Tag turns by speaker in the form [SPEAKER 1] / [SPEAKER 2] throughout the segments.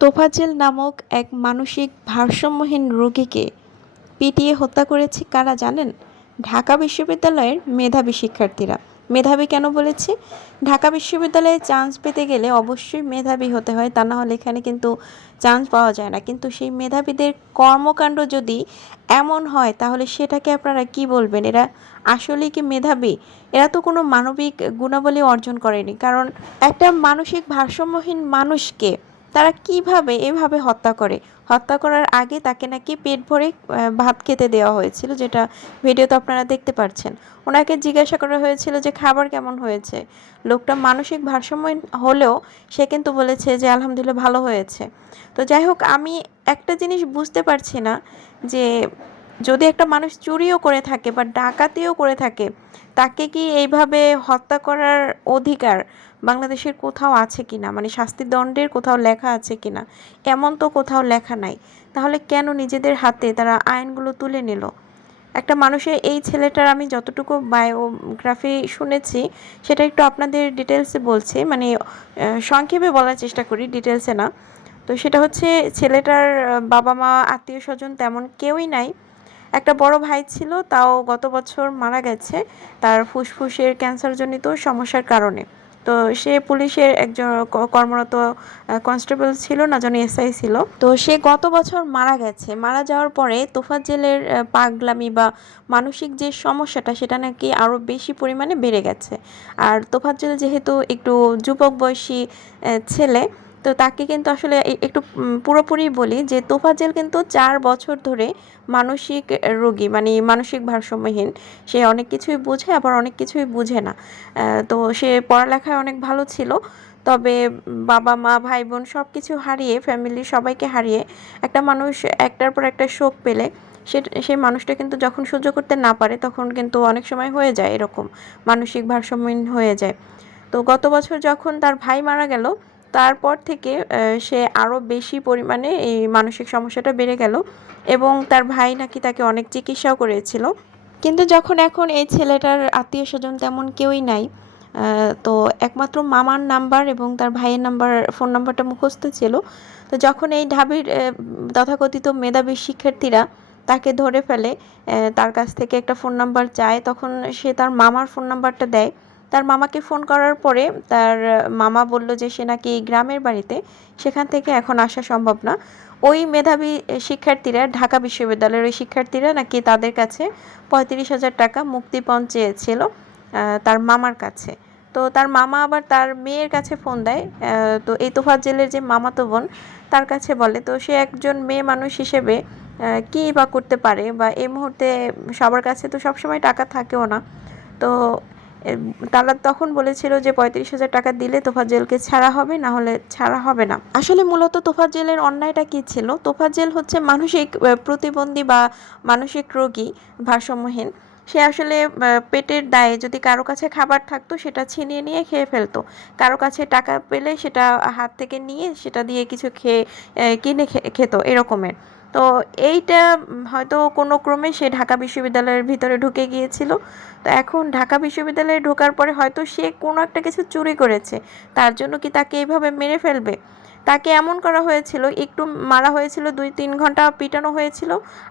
[SPEAKER 1] তোফাজ্জেল নামক এক মানসিক ভারসাম্যহীন রোগীকে পিটিয়ে হত্যা করেছে কারা জানেন? ঢাকা বিশ্ববিদ্যালয়ের মেধাবী শিক্ষার্থীরা। মেধাবী কেন বলেছি? ঢাকা বিশ্ববিদ্যালয়ে চান্স পেতে গেলে অবশ্যই মেধাবী হতে হয়, তা না হলে এখানে কিন্তু চান্স পাওয়া যায় না। কিন্তু সেই মেধাবীদের কর্মকাণ্ড যদি এমন হয়, তাহলে সেটাকে আপনারা কি বলবেন? এরা আসলেই কি মেধাবী? এরা তো কোনো মানবিক গুণাবলী অর্জন করেনি। কারণ একটা মানসিক ভারসাম্যহীন মানুষকে তারা কীভাবে এভাবে হত্যা করে? হত্যা করার আগে তাকে নাকি পেট ভরে ভাত খেতে দেওয়া হয়েছিল, যেটা ভিডিওতে আপনারা দেখতে পাচ্ছেন ওনাকে জিজ্ঞাসা করা হয়েছিল যে খাবার কেমন হয়েছে? লোকটা মানসিক ভারসাম্য হলেও সে কিন্তু বলেছে যে আলহামদুলিল্লাহ ভালো হয়েছে। তো যাই হোক, আমি একটা জিনিস বুঝতে পারছি না যে যদি একটা মানুষ চুরিও করে থাকে বা ডাকাতিও করে থাকে, তাকে কি এইভাবে হত্যা করার অধিকার বাংলাদেশের কোথাও আছে কি না মানে শাস্তিদণ্ডের কোথাও লেখা আছে কিনা? এমন তো কোথাও লেখা নাই। তাহলে কেন নিজেদের হাতে তারা আইনগুলো তুলে নিল? একটা মানুষের এই ছেলেটার আমি যতটুকু বায়োগ্রাফি শুনেছি, সেটা একটু আপনাদের ডিটেলসে বলছি। মানে সংক্ষেপে বলার চেষ্টা করি ডিটেলসে না। তো সেটা হচ্ছে, ছেলেটার বাবা মা আত্মীয় স্বজন তেমন কেউই নাই। একটা বড় ভাই ছিল, তাও গত বছর মারা গেছে। তার ফুসফুসের ক্যান্সারজনিত সমস্যার কারণে। তো সে পুলিশের একজন কর্মরত কনস্টেবল ছিল, না জন এসআই ছিল। তো সে গত বছর মারা গেছে। মারা যাওয়ার পরে তোফাজ্জেলের পাগলামি বা মানসিক যে সমস্যাটা, সেটা নাকি আরও বেশি পরিমাণে বেড়ে গেছে। আর তোফাজ্জেল যেহেতু একটু যুবক বয়সী ছেলে তো তাকে কিন্তু আসলে একটু পুরোপুরি বলি যে তোফাজ্জেল কিন্তু চার বছর ধরে মানসিক রোগী মানে মানসিক ভারসাম্যহীন। সে অনেক কিছুই বোঝে, আবার অনেক কিছুই বুঝে না। তো সে পড়ালেখায় অনেক ভালো ছিল। তবে বাবা, মা, ভাই, বোন সব কিছু হারিয়ে ফ্যামিলির সবাইকে হারিয়ে একটা মানুষ একটার পর একটা শোক পেলে। সে সেই মানুষটা কিন্তু যখন সহ্য করতে না পারে, তখন কিন্তু অনেক সময় হয়ে যায় এরকম। মানসিক ভারসাম্যহীন হয়ে যায়। তো গত বছর যখন তার ভাই মারা গেল তারপর থেকে সে আরও বেশি পরিমাণে এই মানসিক সমস্যাটা বেড়ে গেল এবং তার ভাই নাকি তাকে অনেক চিকিৎসাও করেছিল। কিন্তু যখন এখন এই ছেলেটার আত্মীয় স্বজন তেমন কেউই নাই তো একমাত্র মামার নাম্বার এবং তার ভাইয়ের নাম্বার, ফোন নাম্বারটা মুখস্থ ছিল। তো যখন এই ঢাবির তথাকথিত মেধাবী শিক্ষার্থীরা তাকে ধরে ফেলে তার কাছ থেকে একটা ফোন নাম্বার চায়, তখন সে তার মামার ফোন নাম্বারটা দেয়। তার মামাকে ফোন করার পরে তার মামা বলল যে সে নাকি গ্রামের বাড়িতে, সেখান থেকে এখন আসা সম্ভব না। ওই মেধাবী শিক্ষার্থীরা, ঢাকা বিশ্ববিদ্যালয়ের ওই শিক্ষার্থীরা নাকি তাদের কাছে পঁয়ত্রিশ হাজার টাকা মুক্তিপণ চেয়েছিল তার মামার কাছে। তো তার মামা আবার তার মেয়ের কাছে ফোন দেয় তো এই তোফাজ জেলের যে মামাতো বোন, তার কাছে বলে, তো সে একজন মেয়ে মানুষ হিসেবে কী বা করতে পারে? বা এই মুহূর্তে সবার কাছে তো সবসময় টাকা থাকেও না। তো তারা তখন বলেছিল যে পঁয়ত্রিশ হাজার টাকা দিলে তোফাজ্জেলকে ছাড়া হবে, না হলে ছাড়া হবে না। আসলে মূলত তোফাজ্জেলের অন্যায়টা কি ছিল? তোফাজ্জেল হচ্ছে মানসিক প্রতিবন্ধী বা মানসিক রোগী ভারসাম্যহীন। সে আসলে পেটের দায়ে যদি কারও কাছে খাবার থাকতো, সেটা ছিনিয়ে নিয়ে খেয়ে ফেলতো। কারও কাছে টাকা পেলে সেটা হাত থেকে নিয়ে সেটা দিয়ে কিছু খেয়ে কিনে খেত, এরকমের। তো এইটা হয়তো কোনো ক্রমে সে ঢাকা বিশ্ববিদ্যালয়ের ভিতরে ঢুকে গিয়েছিল। তো এখন ঢাকা বিশ্ববিদ্যালয়ে ঢোকার পরে হয়তো সে কোনো একটা কিছু চুরি করেছে। তার জন্য কি তাকে এইভাবে মেরে ফেলবে? তাকে এমন করা হয়েছিল, একটু মারা হয়েছিল, দুই তিন ঘণ্টা পিটানো হয়েছিল,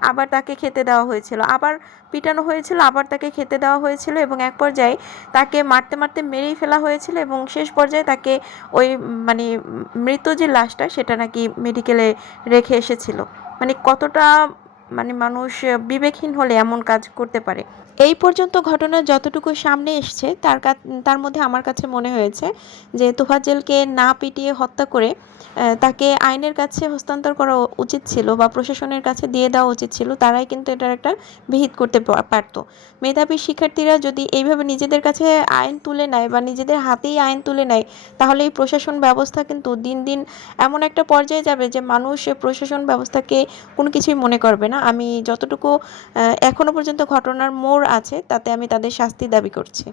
[SPEAKER 1] আবার তাকে খেতে দেওয়া হয়েছিল। আবার পিটানো হয়েছিল, আবার তাকে খেতে দেওয়া হয়েছিল এবং এক পর্যায়ে তাকে মারতে মারতে মেরেই ফেলা হয়েছিল এবং শেষ পর্যায়ে তাকে ওই মানে মৃত যে লাশটা সেটা নাকি মেডিকেলে রেখে এসেছিল। মানে কতটা মানে মানুষ বিবেকহীন হলে এমন কাজ করতে পারে। এই পর্যন্ত ঘটনা যতটুকু সামনে এসছে, তার তার মধ্যে আমার কাছে মনে হয়েছে যে তোফাজ্জেলকে না পিটিয়ে হত্যা করে তাকে আইনের কাছে হস্তান্তর করা উচিত ছিল বা প্রশাসনের কাছে দিয়ে দেওয়া উচিত ছিল, তারাই কিন্তু এটার একটা বিহিত করতে পারতো। মেধাবী শিক্ষার্থীরা যদি এইভাবে নিজেদের কাছে আইন তুলে নেয় বা নিজেদের হাতেই আইন তুলে নেয়, তাহলে এই প্রশাসন ব্যবস্থা কিন্তু দিন দিন এমন একটা পর্যায়ে যাবে যে মানুষ প্রশাসন ব্যবস্থাকে কোনো কিছুই মনে করবে না। আমি যতটুকু এখনও এখনও পর্যন্ত ঘটনার মোড় আছে তাতে আমি তাদের শাস্তি দাবি করছি।